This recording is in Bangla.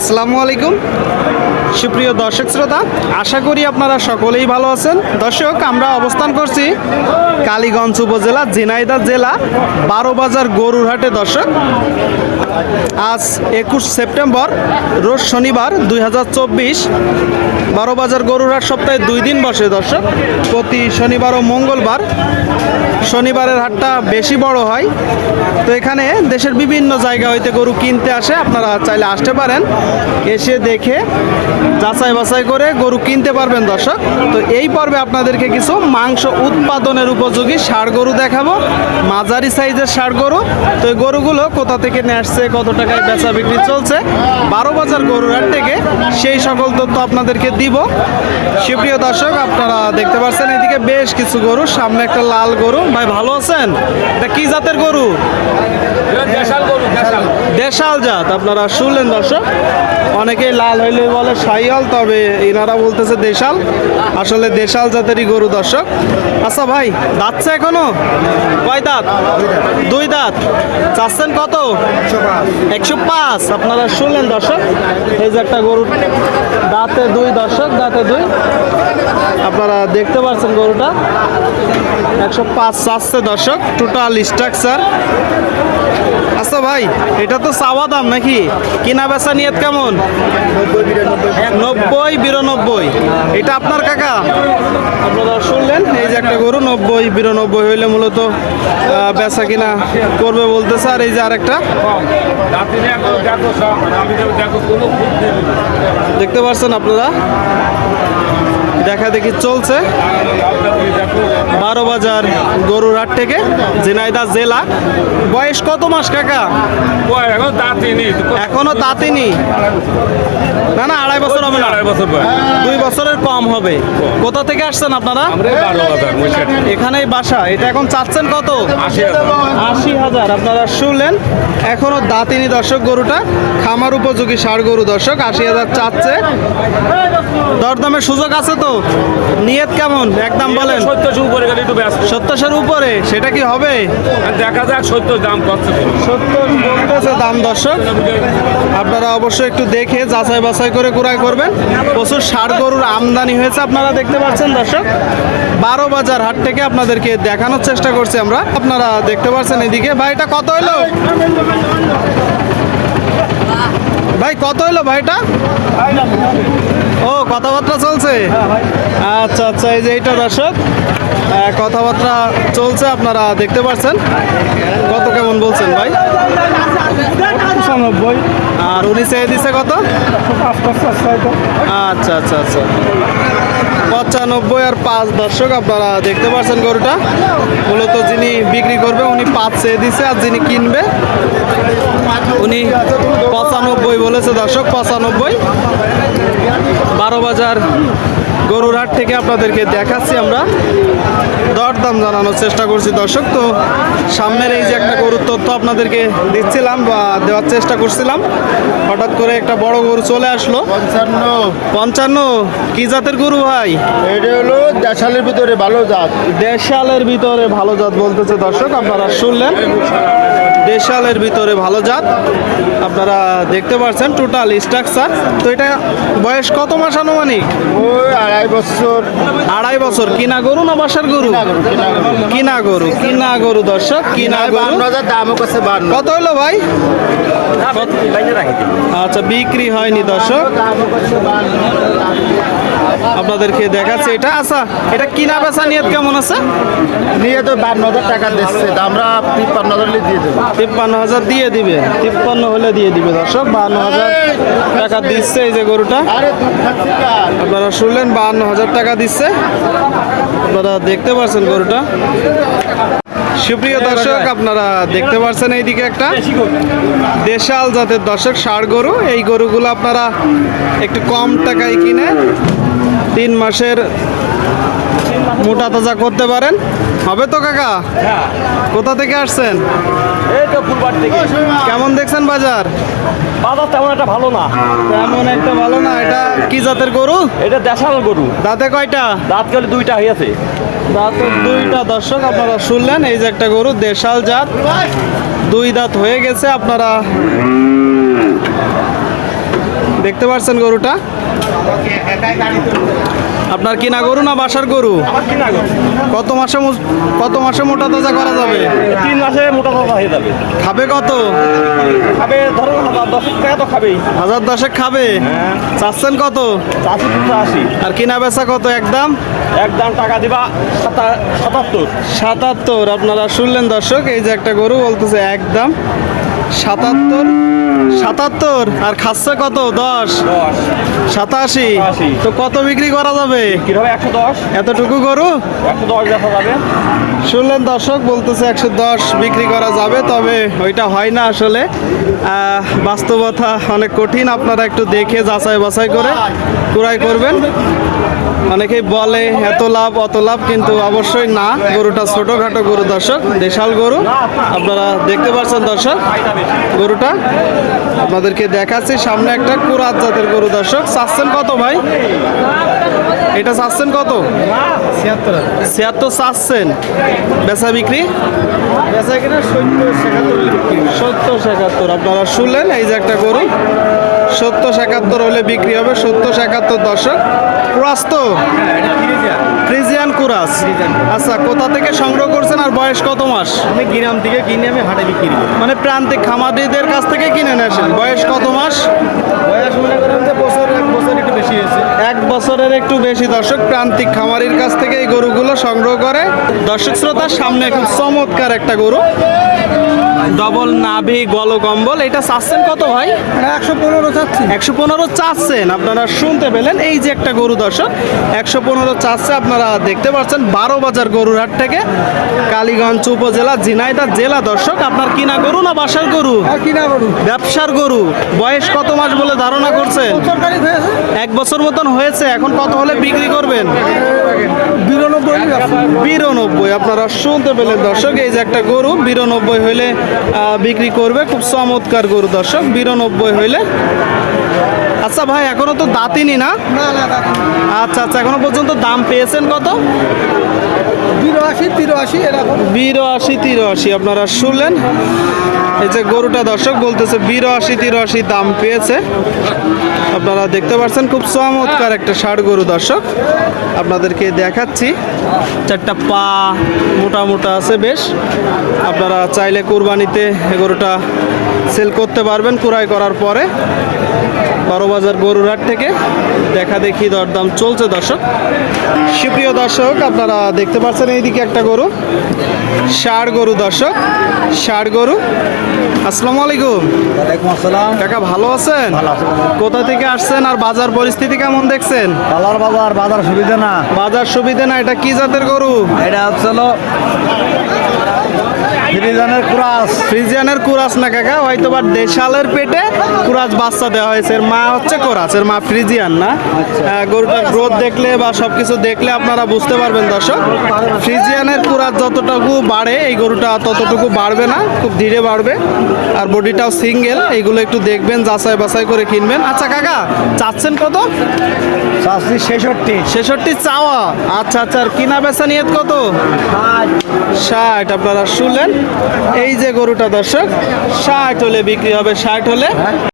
আসসালামু আলাইকুম। সুপ্রিয় দর্শক শ্রোতা, আশা করি আপনারা সকলেই ভালো আছেন। দর্শক, আমরা অবস্থান করছি কালীগঞ্জ উপজেলা ঝিনাইদা জেলা বারো বাজার গরুরহাটে। দর্শক আজ একুশ সেপ্টেম্বর, রোজ শনিবার দুই হাজার চব্বিশ। বারো বাজার গরুর হাট সপ্তাহে দুই দিন বসে দর্শক। প্রতি শনিবার ও মঙ্গলবার শনিবারের হাটটা বেশি বড় হয়। তো এখানে দেশের বিভিন্ন জায়গা হইতে গরু কিনতে আসে, আপনারা চাইলে আসতে পারেন। এসে দেখে যাচাই বাছাই করে গরু কিনতে পারবেন দর্শক। তো এই পর্বে আপনাদেরকে কিছু মাংস উৎপাদনের উপযোগী ষাড় গরু দেখাবো। মাঝারি সাইজের ষাড় গরু। তো এই গরুগুলো কোথা থেকে নিয়ে আসছে কত টাকায় বেচা বিক্রি চলছে। বারো বাজার গরুর হাট থেকে সেই সকল তথ্য আপনাদেরকে দিব। সুপ্রিয় দর্শক আপনারা দেখতে পাচ্ছেন এদিকে বেশ কিছু গরু সামনে একটা লাল গরু। ভাই ভালো আছেন? এটা কি জাতের গরু? দেশাল জাত আপনারা শুনলেন দর্শক? অনেকেই লাল হইলে বলে সাইয়াল তবে এনারা বলতেছে দেশাল। আসলে দেশাল জাতেরই গরু দর্শক। আচ্ছা ভাই দাঁতছে এখনও? কয় দাঁত? দুই দাঁত। চাচ্ছেন কত? একশো পাঁচ। আপনারা শুনলেন দর্শক, এই যে একটা গরু, দাঁতে দুই দর্শক, দাঁতে দুই। আপনারা দেখতে পাচ্ছেন গরুটা। একশো পাঁচ চাচ্ছে দর্শক টোটাল স্ট্রাকচার আচ্ছা ভাই, এটা তো চাওয়া দাম নাকি? কিনা বেচা নিয়ত কেমন? নব্বই, বিরানব্বই। এটা আপনার কাকা? আপনারা শুনলেন, এই যে একটা গরু, নব্বই, বিরানব্বই হইলে মূলত বেচা কিনা করবে বলতেছে, আর এই যে আরেকটা। দেখতে পাচ্ছেন আপনারা? দেখা দেখি চলছে। বারো বাজার গরুর হাট থেকে ঝিনাইদহ জেলা। বয়স কত মাস কাকা? এখন দাঁতিনি এখনও তাতিনি? না না আড়াই বছর হবে না। আড়াই বছর দুই বছরের কম হবে। কোথা থেকে আসছেন আপনারা? এখানেই বাসা। এটা এখন চাচ্ছেন কত? আশি হাজার। আপনারা শুনলেন এখনও দাঁতিনি দর্শক গরুটা। খামার উপযোগী ষাড় গরু দর্শক আশি হাজার চাচ্ছে। দরদামের সুযোগ আছে তো? নিয়ত কেমন? একদম বলেন। সত্তর উপরে গেলে একটু ব্যস্ত। সত্তরের উপরে সেটা কি হবে? দেখা যাক সত্তর দাম কত সত্তর বলতেছে দাম দর্শক। আপনারা অবশ্যই একটু দেখে যাচাই বাছাই করে ক্রয় করবেন। প্রচুর ষাড় গরুর আমদানি হয়েছে আপনারা দেখতে পাচ্ছেন দর্শক। বারো বাজার হাট থেকে আপনাদেরকে দেখানোর চেষ্টা করছি আমরা। আপনারা দেখতে পাচ্ছেন এদিকে। ভাই এটা কত হলো ভাই কত হলো ভাইটা ও কথাবার্তা চলছে? আচ্ছা আচ্ছা এই যে এইটা দর্শক কথাবার্তা চলছে আপনারা দেখতে পাচ্ছেন কত কেমন বলছেন ভাই? পঁচানব্বই। আর উনি চেয়ে দিছে কত? আচ্ছা আচ্ছা আচ্ছা। পঁচানব্বই আর পাঁচ দর্শক আপনারা দেখতে পাচ্ছেন গরুটা। মূলত যিনি বিক্রি করবে উনি পাঁচ চেয়ে দিছে আর যিনি কিনবে উনি পঁচানব্বই বলেছে দর্শক পঁচানব্বই। বাজার গরুর হাট থেকে আপনাদেরকে দেখাচ্ছি আমরা। দরদাম জানানোর চেষ্টা করছি। দর্শক তো সামনের এই যে একটা গরুর তথ্য আপনাদেরকে দিচ্ছিলাম বা দেওয়ার চেষ্টা করছিলাম হঠাৎ করে একটা বড় গরু চলে আসলো। পঞ্চান্ন। পঞ্চান্ন কি জাতের গরু ভাই? এটা হলো দেশালের ভিতরে ভালো জাত। দেশালের ভিতরে ভালো জাত বলতেছে দর্শক আপনারা শুনলেন। দেশালের ভিতরে ভালো জাত আপনারা দেখতে পাচ্ছেন টোটাল স্ট্রাকচার তো এটা বয়স কত মাস আনুমানিক? ওই বছর আড়াই বছর। কিনা গরু না বাসার গরু? কিনা গরু কিনা গরু। দর্শক কিনা গরু। দাম কাছে কত হলো ভাই? আচ্ছা বিক্রি হয়নি দর্শক। আপনাদেরকে দেখাচ্ছে এটা। আচ্ছা এটা কিনা বেচা নিয়ত কেমন আছে? নিয়ে তো বান্ন হাজার টাকা দিচ্ছে আমরা তিপ্পান্ন হাজার দিয়ে দেবো। তিপ্পান্ন হাজার দিয়ে দিবে। তিপ্পান্ন হলে দিয়ে দিবে দর্শক বান্ন হাজার টাকা দিচ্ছে এই যে গরুটা? আপনারা শুনলেন বাহান্ন হাজার টাকা দিচ্ছে। আপনারা দেখতে পাচ্ছেন গরুটা। সুপ্রিয় দর্শক আপনারা দেখতে পাচ্ছেন এইদিকে একটা দেশাল জাতের দর্শক ষাড় গরু। এই গরুগুলো আপনারা একটু কম টাকায় কিনে তিন মাসের মোটা তাজা করতে পারেন। হবে তো কাকা? কোথা থেকে আসছেন? এই তো কেমন দেখছেন বাজার? বাজার তেমন একটা ভালো না। তেমন একটা ভালো না এটা কি জাতের গরু? এটা দেশাল গরু। দাঁতে কয়টা? দাঁত গেলে দুইটা হয়েছে দাঁতের দুইটা দর্শক আপনারা শুনলেন এই যে একটা গরু দেশাল জাত। দুই দাঁত হয়ে গেছে আপনারা দেখতে পাচ্ছেন গরুটা? আপনার কিনা গরু না বাসার গরু? কত মাসে কত মাসে মোটা তাজা করা যাবে? তিন মাসে মোটা তাজা হয়ে যাবে। খাবে কত? খাবে ধরো হাজার দশ টাকা তো খাবেই। হাজার দশেক খাবে? চাচ্ছেন কত? চাষি আশি আর কিনা বেচা কত? একদম একদম টাকা দিবা সাতা- সাতাত্তর। সাতাত্তর। আপনারা শুনলেন দর্শক এই যে একটা গরু বলতেছে একদম সাতাত্তর সাতাত্তর আর খাচ্ছে কত? দশ। সাতাশি। তো কত বিক্রি করা যাবে? এতটুকু গরু? শুনলেন দর্শক বলতেছে একশো দশ বিক্রি করা যাবে তবে ওইটা হয় না আসলে। বাস্তবতা অনেক কঠিন আপনারা একটু দেখে যাচাই বাছাই করে ক্রয় করবেন। অনেকেই বলে এত লাভ অত লাভ কিন্তু অবশ্যই না। গরুটা ছোটোখাটো গরু দর্শক দেশাল গরু। আপনারা দেখতে পাচ্ছেন দর্শক গরুটা আপনাদেরকে দেখাচ্ছি। সামনে একটা কুরাত জাতের গরু দর্শক। চাচ্ছেন কত ভাই? এটা চাচ্ছেন কত? ছিয়াত্তর। চাচ্ছেন। বেচা বিক্রি? বেচা কিনা সত্তর একাত্তর আপনারা শুনলেন এই যে একটা গরু। সত্তর একাত্তর হলে বিক্রি হবে সত্তর একাত্তর দর্শক। কুরাস তো? ফ্রিজিয়ান কুরাস। আচ্ছা কোথা থেকে সংগ্রহ করছেন আর বয়স কত মাস? আমি গ্রাম থেকে কিনে আমি হাটে বিক্রি করি। মানে প্রান্তিক খামারিদের কাছ থেকে কিনে নিয়ে আসেন। বয়স কত মাস? বয়স মনে করেন যে বছর এক বছর একটু বেশি হয়েছে। এক বছরের একটু বেশি দর্শক প্রান্তিক খামারির কাছ থেকে এই গরুগুলো সংগ্রহ করে। দর্শক শ্রোতার সামনে খুব চমৎকার একটা গরু। ডবল নাভি গল কম্বল এটা চাচ্ছেন কত ভাই? একশো পনেরো চাচ্ছি। একশো পনেরো চাচ্ছেন। আপনারা শুনতে পেলেন এই যে একটা গরু দর্শক একশো পনেরো চাচ্ছে। আপনারা দেখতে পাচ্ছেন বারো বাজার গরুর হাট থেকে কালীগঞ্জ উপজেলা ঝিনাইদহ জেলা দর্শক। আপনার কিনা গরু না বাসার গরু? কিনা গরু? ব্যবসার গরু। বয়স কত মাস বলে ধারণা করছেন? এক বছর মতন হয়েছে এখন কত হলে বিক্রি করবেন? বিরানব্বই আপনারা শুনতে পেলেন দর্শক এই যে একটা গরু বিরানব্বই হইলে বিক্রি করবে খুব চমৎকার গরু দর্শক বিরানব্বই হইলে। আচ্ছা ভাই এখনও তো দাঁতিনি না। আচ্ছা আচ্ছা এখনও পর্যন্ত দাম পেয়েছেন কত? বিরাশি, তিরাশি আপনারা শুনলেন। এই যে গরুটা দর্শক বলতেছে বিরাশি, তিরাশি দাম পেয়েছে। আপনারা দেখতে পাচ্ছেন খুব চমৎকার একটা ষাট গরু দর্শক। আপনাদেরকে দেখাচ্ছি। চারটা পা মোটা মোটা আছে বেশ। আপনারা চাইলে কুরবানিতে গরুটা সেল করতে পারবেন কুড়াই করার পরে বারোবাজার গরুরহাট থেকে। দেখা দেখি দরদাম চলছে দর্শক। সুপ্রিয় দর্শক আপনারা দেখতে পাচ্ছেন এইদিকে একটা গরু। ষাড় গরু দর্শক ষাড় গরু। আসসালামু আলাইকুম। আসসালাম। কাকা ভালো আছেন? কোথা থেকে আসছেন আর বাজার পরিস্থিতি কেমন দেখছেন? কালার বাজার বাজার সুবিধা না। বাজার সুবিধা না এটা কি জাতের গরু? এটা হচ্ছে ফ্রিজানের ক্রাস। ফ্রিজিয়ানের কুরাস না কাকা হয়তো বা দেশালের পেটে কুরাস বাচ্চা দেওয়া হয়েছে। এর মা হচ্ছে কোরাস এর মা ফ্রিজিয়ান না? গরুটার গ্রোথ দেখলে বা সবকিছু দেখলে আপনারা বুঝতে পারবেন দর্শক। ফ্রিজিয়ানের কুরাস যতটুকু বাড়ে এই গরুটা ততটুকু বাড়বে না খুব ধীরে বাড়বে। আর বডিটাও সিঙ্গেল এইগুলো একটু দেখবেন যাচাই বাছাই করে কিনবেন। আচ্ছা কাকা চাচ্ছেন কত? ছেষট্টি। ছেষট্টি চাওয়া। আচ্ছা আচ্ছা আর কিনা বেচা নিয়ত কত? ষাট আপনারা শুনলেন। এই যে গরুটা দর্শক ষাট হলে বিক্রি হবে ষাট হলে